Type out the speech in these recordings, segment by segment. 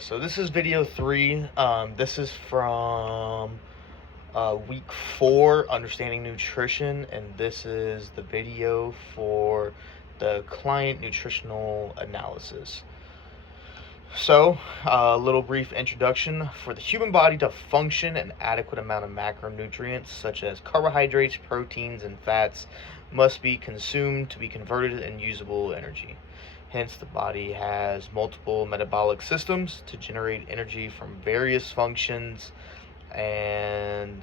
So this is video 3. This is from week 4, understanding nutrition, and this is the video for the client nutritional analysis. So, a little brief introduction. For the human body to function, an adequate amount of macronutrients such as carbohydrates, proteins, and fats must be consumed to be converted in usable energy. Hence, the body has multiple metabolic systems to generate energy from various functions and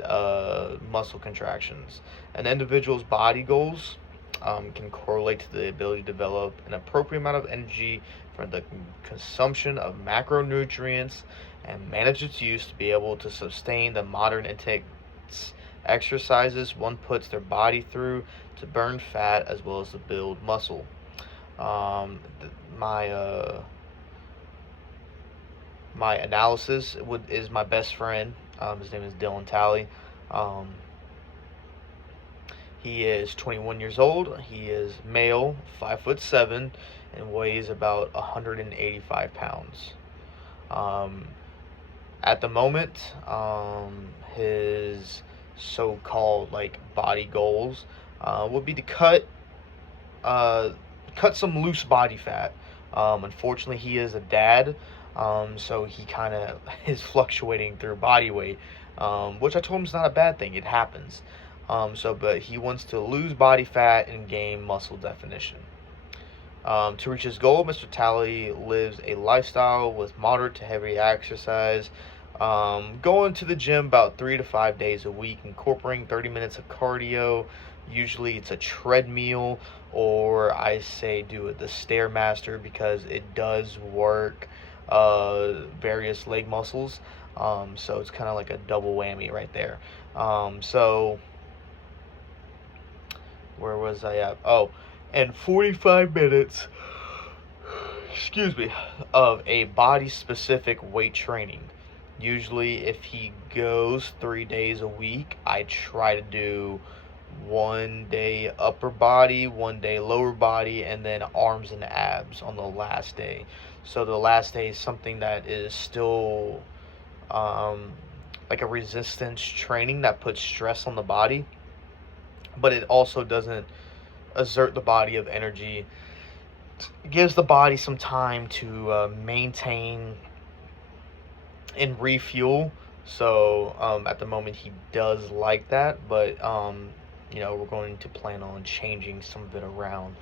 muscle contractions. An individual's body goals can correlate to the ability to develop an appropriate amount of energy for the consumption of macronutrients and manage its use to be able to sustain the modern intakes exercises one puts their body through to burn fat as well as to build muscle. My analysis is my best friend. His name is Dylan Talley. Um, he is 21 years old. He is male, 5'7", and weighs about 185 pounds. At the moment, his so-called body goals would be to cut some loose body fat. Unfortunately, he is a dad, so he kind of is fluctuating through body weight, which I told him is not a bad thing. It happens. But he wants to lose body fat and gain muscle definition. To reach his goal, Mr. Talley lives a lifestyle with moderate to heavy exercise, going to the gym about 3 to 5 days a week, incorporating 30 minutes of cardio. Usually it's a treadmill, or I say do it the Stairmaster because it does work various leg muscles. So it's kind of like a double whammy right there. So where was I at? Oh, and 45 minutes, excuse me, of a body specific weight training. Usually if he goes 3 days a week, I try to do 1 day upper body, 1 day lower body, and then arms and abs on the last day. So the last day is something that is still like a resistance training that puts stress on the body, but it also doesn't exert the body of energy. It gives the body some time to maintain and refuel. So at the moment he does like that, but we're going to plan on changing some of it around.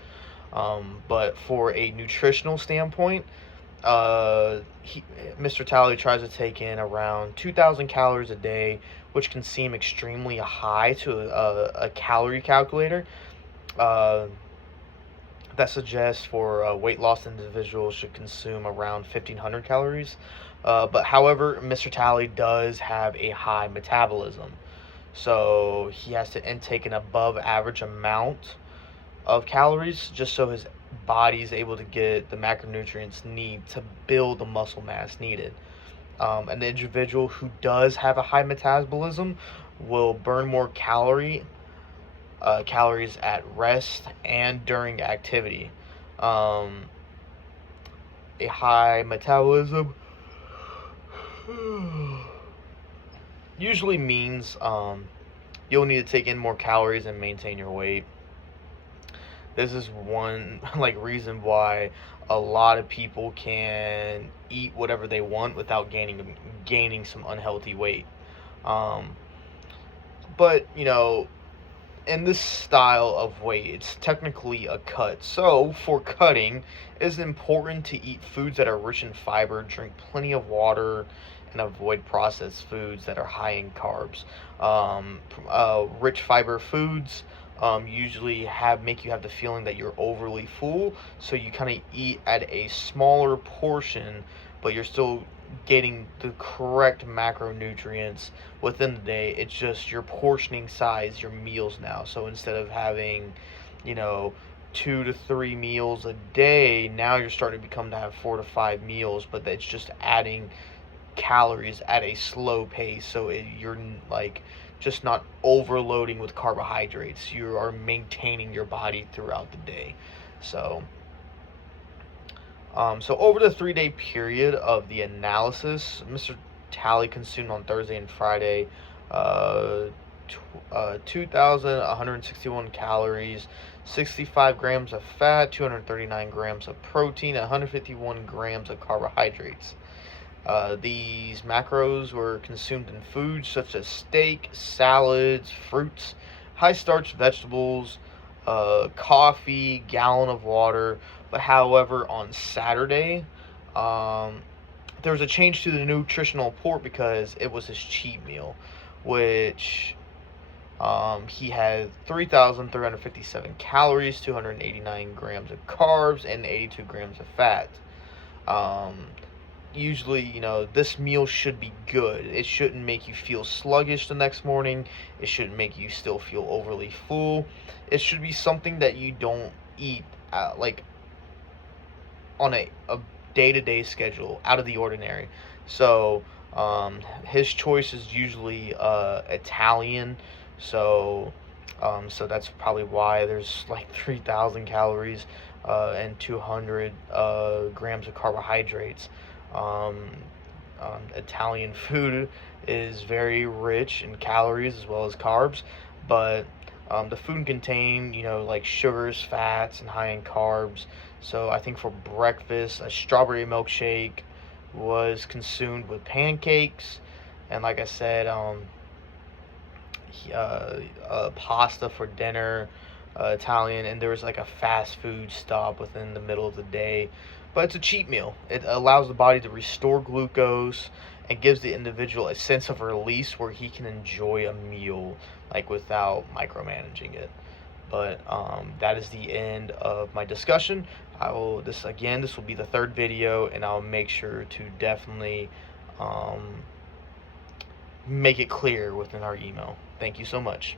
But for a nutritional standpoint, Mr. Talley tries to take in around 2,000 calories a day, which can seem extremely high to a calorie calculator. That suggests for weight loss individuals should consume around 1,500 calories. But however, Mr. Talley does have a high metabolism. So he has to intake an above average amount of calories just so his body is able to get the macronutrients need to build the muscle mass needed. An individual who does have a high metabolism will burn more calories at rest and during activity. A high metabolism usually means you'll need to take in more calories and maintain your weight. This is one reason why a lot of people can eat whatever they want without gaining some unhealthy weight. But in this style of weight, it's technically a cut. So for cutting, it's important to eat foods that are rich in fiber, drink plenty of water, and avoid processed foods that are high in carbs. Rich fiber foods usually make you have the feeling that you're overly full, so you kind of eat at a smaller portion, but you're still getting the correct macronutrients within the day. It's just your portioning size, your meals now. So instead of having, 2 to 3 meals a day, now you're starting to become to have 4 to 5 meals, but that's just adding calories at a slow pace. So you're just not overloading with carbohydrates. You are maintaining your body throughout the day. So So over the 3-day period of the analysis, Mr. Talley consumed on Thursday and Friday 2,161 calories, 65 grams of fat, 239 grams of protein, 151 grams of carbohydrates. These macros were consumed in foods such as steak, salads, fruits, high starch vegetables, coffee, gallon of water. But however, on Saturday, there was a change to the nutritional report because it was his cheat meal, which he had 3,357 calories, 289 grams of carbs, and 82 grams of fat. Usually, this meal should be good. It shouldn't make you feel sluggish the next morning. It shouldn't make you still feel overly full. It should be something that you don't eat like on a day-to-day schedule, out of the ordinary. So his choice is usually Italian. So that's probably why there's like 3,000 calories and 200 grams of carbohydrates. Italian food is very rich in calories as well as carbs, but the food contain, like sugars, fats, and high in carbs. So I think for breakfast, a strawberry milkshake was consumed with pancakes, and like I said, pasta for dinner, Italian, and there was like a fast food stop within the middle of the day. But it's a cheat meal. It allows the body to restore glucose and gives the individual a sense of release where he can enjoy a meal like without micromanaging it. But that is the end of my discussion. This will be the third video, and I'll make sure to definitely make it clear within our email. Thank you so much.